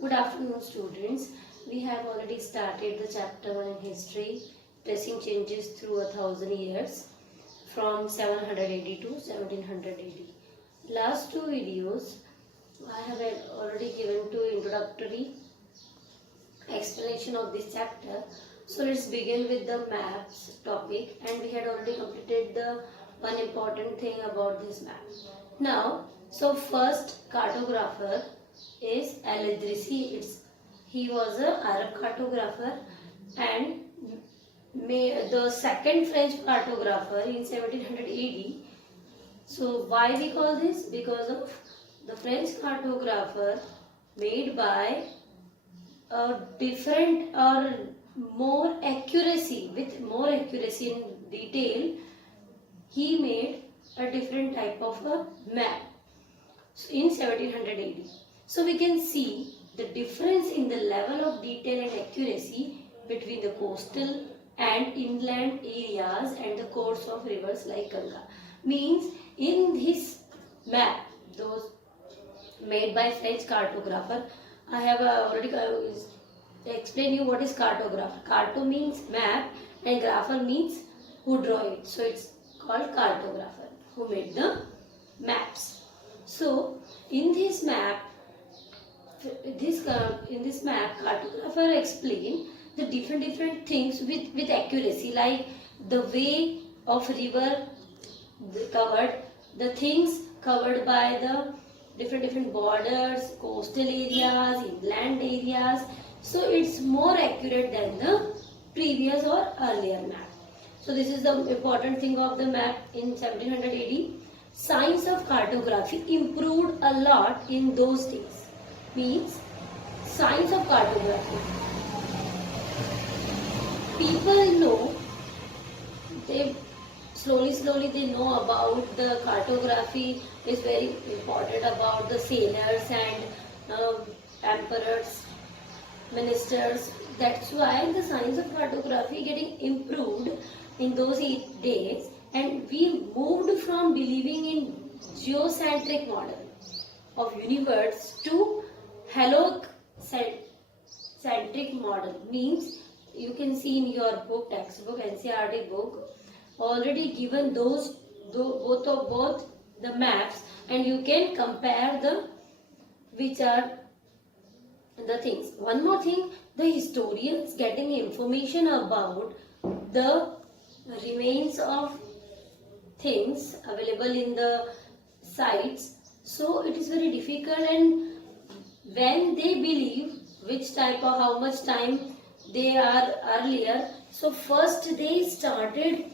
Good afternoon, students. We have already started the chapter 1 in history, tracing changes through 1,000 years from 700 AD to 1700 AD. Last two videos I have already given two introductory explanation of this chapter. So let's begin with the maps topic, and we had already completed the one important thing about this map. Now, so first cartographer is Al-Idrisi. He was an Arab cartographer, and the second French cartographer in 1700 AD. So why we call this? Because of the French cartographer made by a different or more accuracy, with more accuracy in detail, he made a different type of a map in 1700 AD. So we can see the difference in the level of detail and accuracy between the coastal and inland areas and the course of rivers like Ganga. Means in this map, those made by French cartographer, I have already explained you what is cartographer. Carto means map and grapher means who draw it. So it's called cartographer who made the maps. So in this map, cartographer explain the different things with accuracy, like the way of river covered, the things covered by the different borders, coastal areas, inland areas. So it's more accurate than the previous or earlier map. So this is the important thing of the map in 1700 AD. Science of cartography improved a lot in those days. Means science of cartography. People know, they slowly they know about the cartography is very important, about the sailors and emperors, ministers. That's why the science of cartography getting improved in those days, and we moved from believing in geocentric model of universe to heliocentric model. Means you can see in your book, textbook, NCERT book, already given both the maps, and you can compare the which are the things. One more thing, the historians getting information about the remains of things available in the sites. So it is very difficult, and when they believe which type or how much time they are earlier, so first they started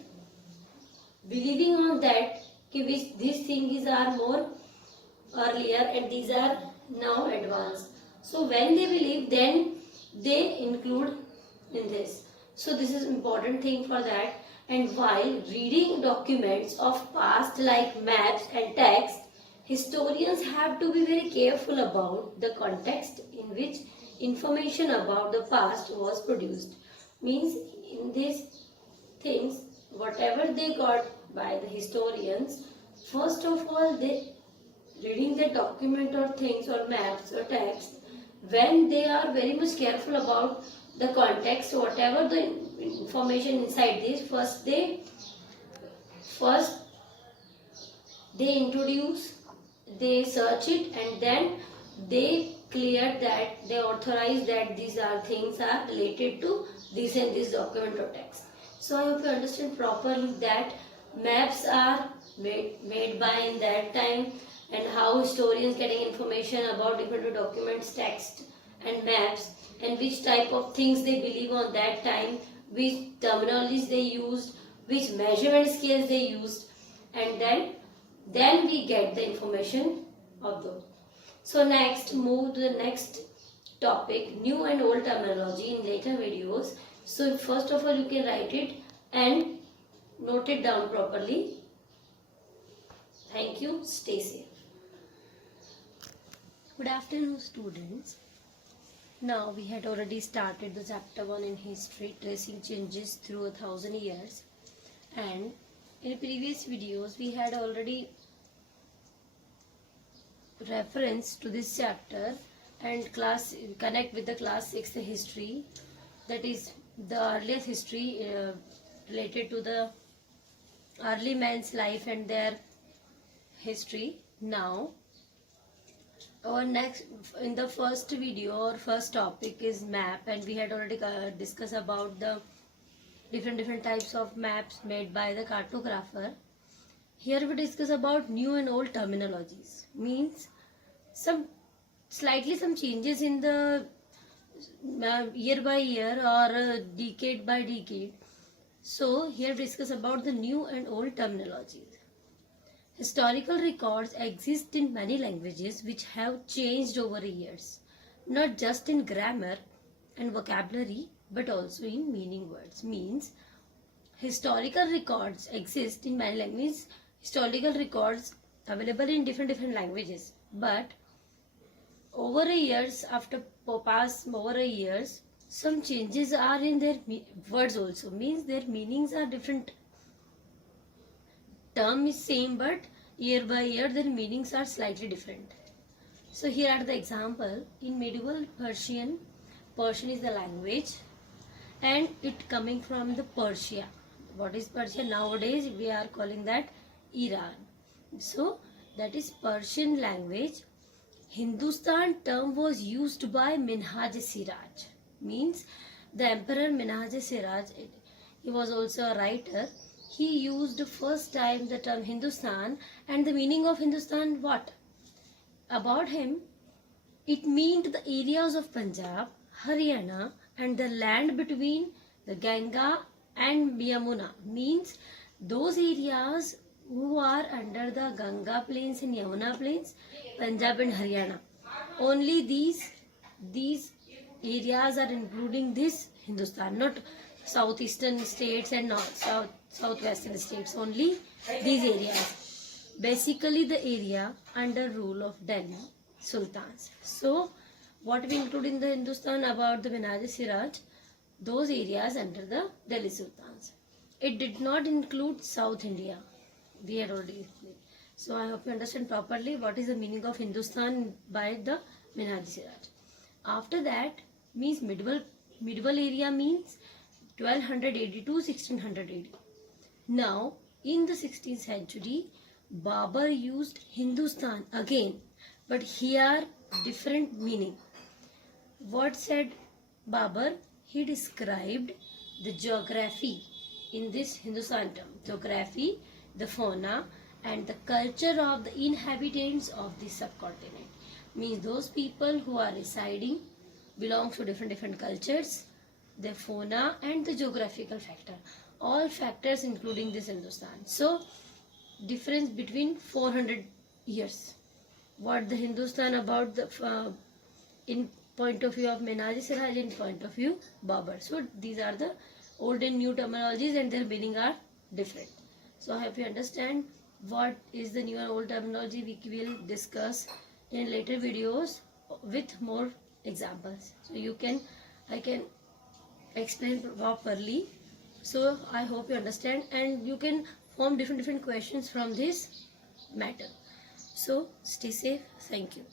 believing on that which these things are more earlier and these are now advanced. So when they believe, then they include in this. So this is important thing for that. And while reading documents of past like maps and text, historians have to be very careful about the context in which information about the past was produced. Means in these things, whatever they got by the historians, first of all, they reading the document or things or maps or text, when they are very much careful about the context, whatever the information inside this, first they introduce, they search it, and then they clear that, they authorize that these are things are related to this and this document or text. So I hope you understand properly that maps are made by in that time, and how historians getting information about different documents, text and maps, and which type of things they believe on that time, which terminologies they used, which measurement scales they used, and then we get the information of those. So next, move to the next topic, new and old terminology in later videos. So first of all, you can write it and note it down properly. Thank you. Stay safe. Good afternoon, students. Now we had already started the chapter 1 in history, tracing changes through 1,000 years, and in previous videos we had already reference to this chapter and connect with the class 6 history, that is the earliest history related to the early man's life and their history. Now our next, in the first video or first topic is map, and we had already discussed about the different types of maps made by the cartographer. Here we discuss about new and old terminologies, means some changes in the year by year or decade by decade. So here we discuss about the new and old terminologies. Historical records exist in many languages which have changed over years, not just in grammar and vocabulary but also in meaning words. Means historical records exist in many languages, historical records available in different languages, but over a years, after past over a years, some changes are in their words also, means their meanings are different. Term is same, but year by year their meanings are slightly different. So here are the example. In medieval Persian is the language and it coming from the Persia. What is Persia? Nowadays we are calling that Iran. So that is Persian language. Hindustan term was used by Minhaj-e-Siraj, means the emperor Minhaj-e-Siraj, he was also a writer. He used first time the term Hindustan, and the meaning of Hindustan, what? About him, it meant the areas of Punjab, Haryana and the land between the Ganga and Yamuna, means those areas who are under the Ganga plains and Yamuna plains, Punjab and Haryana. Only these areas are including this Hindustan, not southeastern states and southwestern states. Only these areas. Basically the area under rule of Delhi Sultans. So what we include in the Hindustan about the Minhaj-e-Siraj, those areas under the Delhi Sultans. It did not include South India. We had already explained. So I hope you understand properly what is the meaning of Hindustan by the Minhaj-e-Siraj. After that means medieval area means 1200 AD to 1600 AD. Now in the 16th century, Babur used Hindustan again, but here different meaning. What said Babur? He described the geography in this Hindustan term. Geography, the fauna and the culture of the inhabitants of the subcontinent. Means those people who are residing belong to different cultures, their fauna and the geographical factor. All factors including this Hindustan. So difference between 400 years. What the Hindustan about the in point of view of Minhaj-e-Siraj, in point of view Babur. So these are the old and new terminologies and their meaning are different. So I hope you understand what is the new and old terminology. We will discuss in later videos with more examples. So I can explain properly. So I hope you understand and you can form different questions from this matter. So stay safe. Thank you.